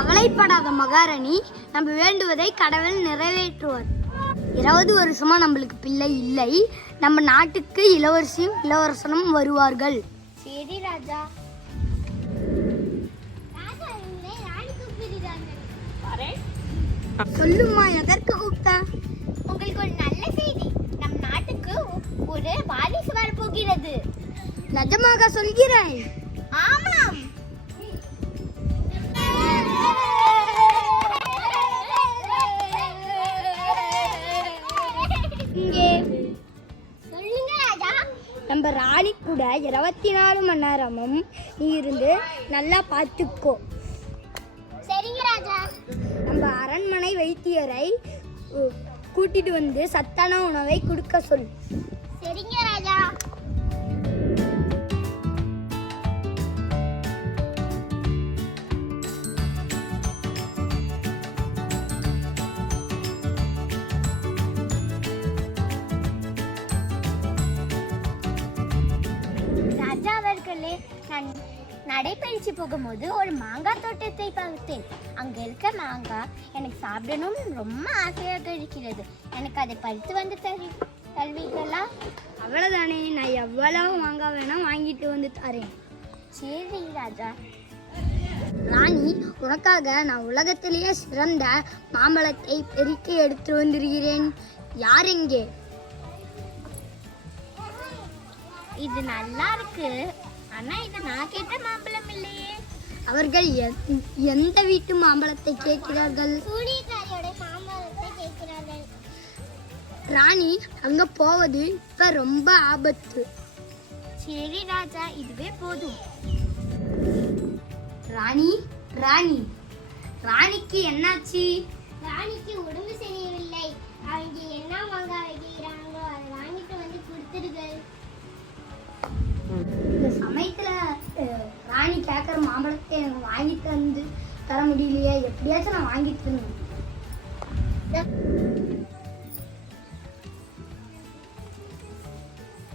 கவலைப்படாத மகாராணி, நம்ம வேண்டுவதை கடவுள் நிறைவேற்றுவார். 20 வருஷமா நம்மளுக்கு பிள்ளை இல்லை. நம்ம நாட்டுக்கு இளவரசியும் இளவரசனும் வருவார்கள். சரி ராஜா. சொல்லுமா, எதற்கு கூப்பிட்டா? உங்களுக்கு ஒரு நல்ல செய்தி. நம் நாட்டுக்கு ஒரு வாரிசு வரப்போகிறது. நிஜமாக சொல்கிறாய்? ஆமாம். இங்கே சொல்லுங்க ராஜா. நம்ம ராணி கூட 24 மணி நேரமும் நீ இருந்து நல்லா பார்த்துக்கோ. சரிங்க ராஜா. நம்ம அரண்மனை வைத்தியரை கூட்டிட்டு வந்து சத்தான உணவை கொடுக்க சொல். சரிங்க ராஜா. ராஜா அவர்களே, நான் நடைபயிற்சி போகும்போது ஒரு மாங்காய் தோட்டத்தை பார்த்தேன். அங்க இருக்க மாங்காய் எனக்கு சாப்பிடணும் ரொம்ப ஆசையாக இருக்கிறது. எனக்கு அதை பறித்து வந்து தருவீங்களா? அவ்வளவுதானே, நான் எவ்வளவு மாங்காய் வேணா வாங்கிட்டு வந்து தரேன். சரி ராஜா. ராணி, உனக்காக நான் உலகத்திலேயே சிறந்த மாம்பழத்தை பெருக்கி எடுத்து வந்திருக்கிறேன். யார் எங்கே? இது நல்லா இருக்கு. ஆனா இது நான் கேட்ட மாம்பழம் இல்லையே. அவர்கள் எந்த வீட்டு மாம்பழத்தை கேட்கிறார்கள்? சூரியகாரியோட மாம்பழத்தை கேட்கிறார்கள். ராணி, அங்க போவது இப்ப ரொம்ப ஆபத்து. சரி ராஜா, இதுவே போதும். ராணி, ராணி, ராணிக்கு என்னாச்சு? ராணிக்கு உடம்பு சரியில்லை. அவங்க என்ன மாங்காய் வைக்கிறாங்களோ அதை வாங்கிட்டு வந்து கொடுத்துருங்கள். இந்த சமயத்துல ராணி கேட்கற மாம்பழத்தை எனக்கு வாங்கிட்டு வந்து தர முடியலையே. எப்படியாச்சும் நான் வாங்கிட்டு தரணும்.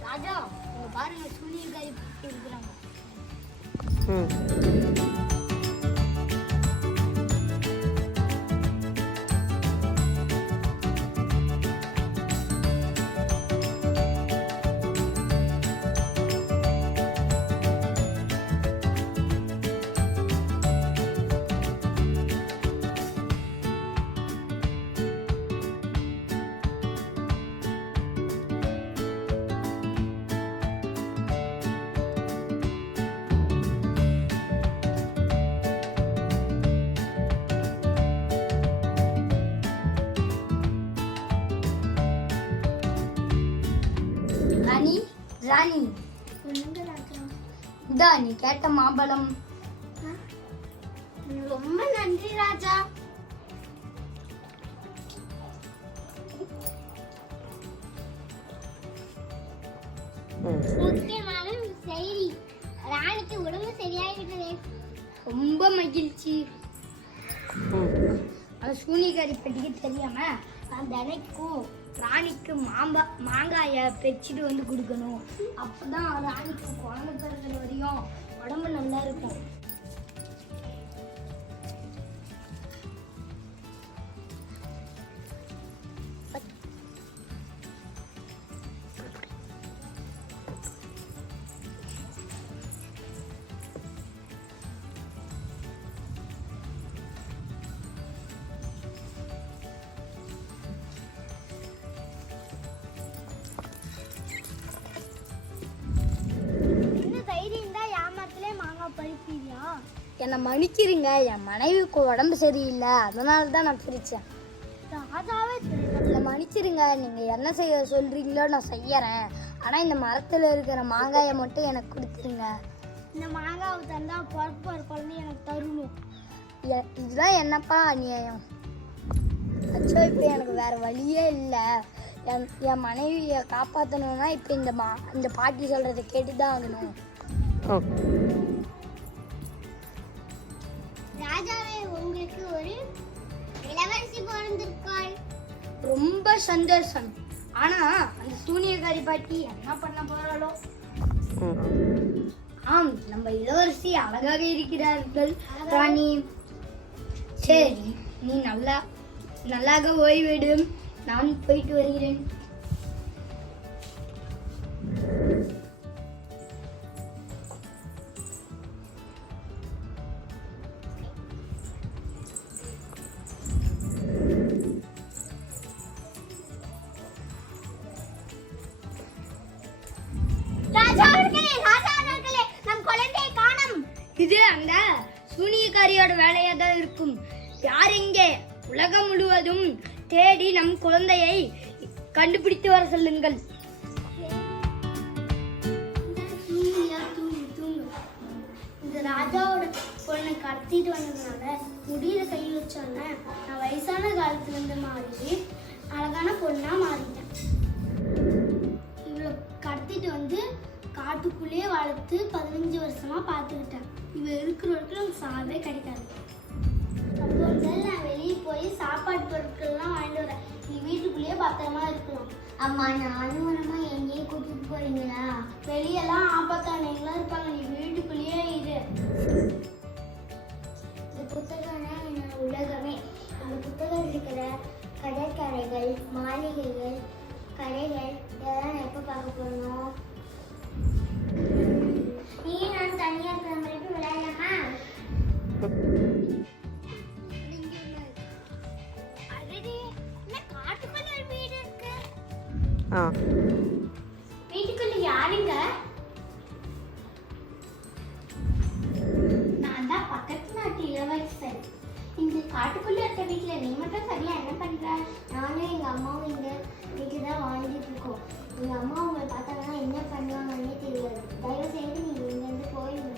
ராஜா, உங்க பாருங்க, சூரியகாரி இருக்கிறாங்க. ராணி, ராணி, இதா நீ கேட்ட மாம்பழம். ரொம்ப நன்றி ராஜா. முக்கியமான செய்தி, ராணிக்கு உடம்பு சரியாகிவிட்டது. ரொம்ப மகிழ்ச்சி. அது சூனிகாரி பட்டிக்கு தெரியாம நான் தினைக்கும் ராணிக்கு மாங்காயை பெச்சிட்டு வந்து கொடுக்கணும். அப்பதான் ராணிக்கு குழந்தை பிறகு வரையும் உடம்பு நல்லா இருக்கும். என்னை மன்னிச்சிருங்க, என் மனைவிக்கு உடம்பு சரியில்லை, அதனால தான் நான் பிரித்தேன். இல்லை மன்னிச்சிருங்க, நீங்கள் என்ன செய்ய சொல்கிறீங்களோ நான் செய்யறேன். ஆனால் இந்த மரத்தில் இருக்கிற மாங்காயை மட்டும் எனக்கு கொடுத்துருங்க. இந்த மாங்காவை தந்தா பொறுப்பு ஒரு குழந்தை எனக்கு தரணும். இதுதான் என்னப்பா அநியாயம். அச்சோ, இப்போ எனக்கு வேறு வழியே இல்லை. என் மனைவியை காப்பாற்றணும்னா இப்போ இந்த பாட்டி சொல்கிறத கேட்டு தான் ஆகணும். ராஜாவே, உங்களுக்கு ஒரு இளவரசி பிறந்திருக்காள். ரொம்ப சந்தோஷம். ஆனா அந்த சூனியக்காரி பாட்டி என்ன பண்ண போறாளோ? ஆம், நம்ம இளவரசி அழகாக இருக்கிறார்கள். ராணி, சரி, நீ நல்லாக ஓய்விடும். நான் போயிட்டு வருகிறேன். இது அந்த சூனியக்காரியோட வேலையா தான் இருக்கும். யார் எங்கே? உலகம் முழுவதும் தேடி நம் குழந்தையை கண்டுபிடித்து வர சொல்லுங்கள். இந்த ராஜாவோட பொண்ணை கடத்திட்டு வந்ததுனால முடியில கை வச்சோன்னே நான் வயசான காலத்துல இருந்து மாறி அழகான பொண்ணா மாறிட்டேன். இவ்வளோ கடத்திட்டு வந்து காட்டுக்குள்ளேயே வளர்த்து 15 வருஷமா பார்த்துக்கிட்டேன். இவ இருக்கிற வரைக்கும் எனக்கு சாவே கிடைக்காது. அப்போ நான் வெளியே போய் சாப்பாடு பொருட்கள்லாம் வாங்கிட்டு வரேன். நீ வீட்டுக்குள்ளேயே பத்திரமா இருக்கலாம். அம்மா, நானும் வரமா எங்கேயே கூட்டிட்டு போறீங்களா? வெளியெல்லாம் ஆபத்தானவங்களாம் இருப்பாங்க. நீ வீட்டுக்குள்ளேயே இரு. இந்த புத்தகம் என்னோட உலகமே. அந்த புத்தகம் இருக்கிற கடற்கரைகள், மாளிகைகள், கடைகள் இதெல்லாம் நான் எப்போ பார்க்க போகணும்? நீ நான் தனியா இருக்கிற மாதிரி விளையாடலாமா? காட்டுக்குள்ள ஒரு வீடு இருக்கு. வீட்டுக்குள்ள யாருங்க? நான் தான் பக்கத்து நாட்டு இளவரசன். இந்த காட்டுக்குள்ள இருக்க வீட்டுல நீ மட்டும் சரியா என்ன பண்ற? நானும் எங்க அம்மாவும் இந்த வீட்டு தான் வாழ்ந்துட்டு இருக்கோம். எங்க அம்மா உங்களை பார்த்தாங்கன்னா என்ன பண்ணுவாங்கன்னே தெரியாது. தயவு செய்து நீங்க இங்க இருந்து போயிடுங்க.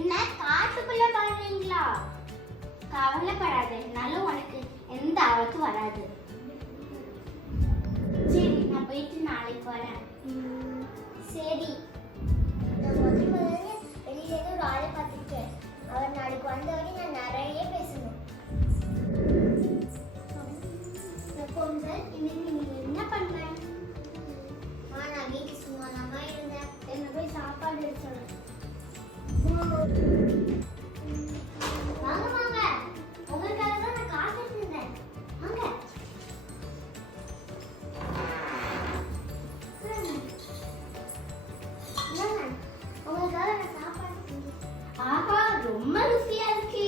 என்ன காட்டுக்குள்ள வாழ்றீங்களா? கவலைப்படாத, என்னால உனக்கு எந்த ஆபத்தும் வராது. சரி, நான் போயிட்டு நாளைக்கு வரேன். சரி. நான் முதல்ல வெளியில ஒரு ஆளை பார்த்துருக்கேன். அவர் நாளைக்கு வந்த வரைக்கும் நான் நிறைய பேசணும். இன்னைக்கு நீங்க என்ன பண்ற? நான் வீட்டுக்கு சும்மா தான் இருந்தேன். என்ன போய் சாப்பாடு எடுத்துறேன். வாங்க வாங்க, உங்களுக்காக தான் நான் காத்துட்டு இருந்தேன். வாங்க. உங்களுக்காக நான் சாப்பாடு செஞ்சேன். ஆஹா, ரொம்ப ருசியா இருக்கு.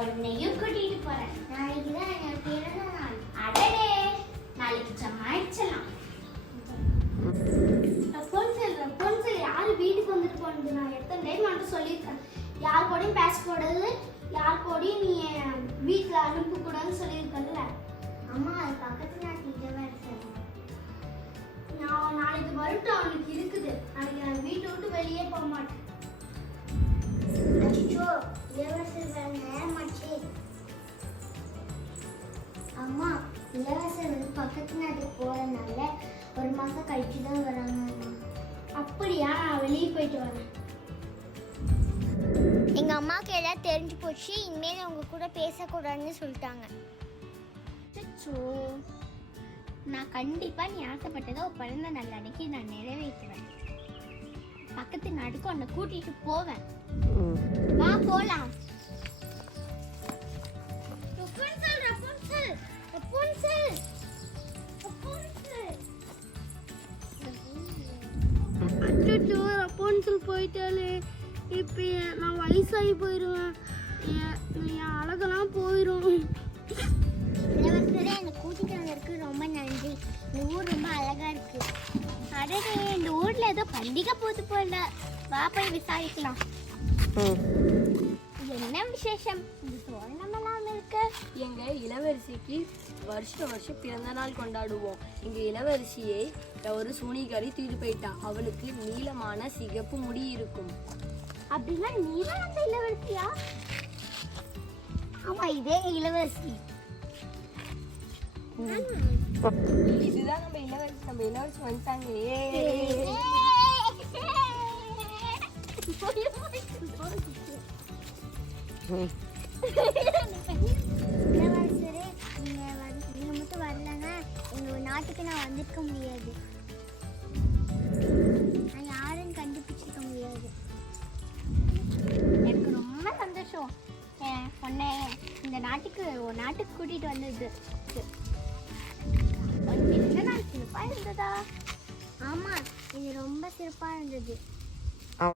உன்னையும் கூட்டிட்டு போறேன். நாளைக்கு தான் என் பிறந்த நாள். அடடே, நாளைக்கு ஜமாயிச்சலாம். பொன்சல் யாரு வீட்டுக்கு வந்துட்டு போனது? நான் எத்தனை டைம் மட்டும் சொல்லியிருக்கேன். யார் கூடயும் பேசக்கூடாது, யார் கூடயும் நீ வீட்டில் அனுப்பக்கூடாதுன்னு சொல்லியிருக்கல. அம்மா, அது பக்கத்து நாட்டு இளவரசன். நான் நாளைக்கு வரட்டும், அவனுக்கு இருக்குது. நாளைக்கு நான் வீட்டை விட்டு வெளியே போக மாட்டேன். அச்சோ, இளவரசர் வர நேரமாச்சு. அம்மா, இளவரசர் வந்து பக்கத்து நாட்டுக்கு போறதுனால 1 மாசம் கழிச்சு தான் வராங்க. அப்படியா? நான் வெளியே போயிட்டு வரேன். எங்க அம்மாவுக்கு எல்லாம் தெரிஞ்சு போச்சு. இனிமேல் அவங்க கூட பேசக்கூடாதுன்னு சொல்லிட்டாங்க. நான் கண்டிப்பா நீ ஆசைப்பட்டதோ பிறந்த நாள் அன்னைக்கு நான் நிறைவேற்றுவேன். பக்கத்து நாட்டுக்கு உன்னை கூட்டிட்டு போவேன். வா போலாம். ரப்போன்சல் போயிட்டாலே இப்போ நான் வயசாகி போயிடுவேன். என் அழகெல்லாம் போயிடும். இளவரசரே, என்னை கூட்டிட்டு வந்ததுக்கு ரொம்ப நன்றி. இந்த ஊர் ரொம்ப அழகா இருக்கு. அடடே, இந்த ஊர்ல ஏதோ பண்டிகை போது போல. வா போய் விசாரிக்கலாம். என்ன விசேஷம்? இந்த தோரணமெல்லாம் இருக்கு. இருக்க. எங்க இளவரசிக்கு வருஷம் வருஷம் பிறந்த நாள் கொண்டாடுவோம். எங்க இளவரசியை ஒரு சூனிகாரி தூக்கிட்டு போயிட்டா. அவளுக்கு நீளமான சிகப்பு முடி இருக்கும். அப்படின்னா நீதான் அந்த இளவரசியா? ஆமா, இதே இளவரசி. இதுதான் நம்ம இளவரசி வந்துட்டாங்க. இளவரசரே, நீங்க மட்டும் வரலன்னா எங்க நாட்டுக்கு நான் வந்திருக்க முடியாது. நான் யாருன்னு கண்டுபிடிச்சிருக்க முடியாது. எனக்கு ரொம்ப சந்தோஷம் உன்னை இந்த நாட்டுக்கு கூட்டிட்டு வந்தது. உனக்கு என்ன நாள் சிறப்பா இருந்ததா? ஆமா, இது ரொம்ப சிறப்பா இருந்தது.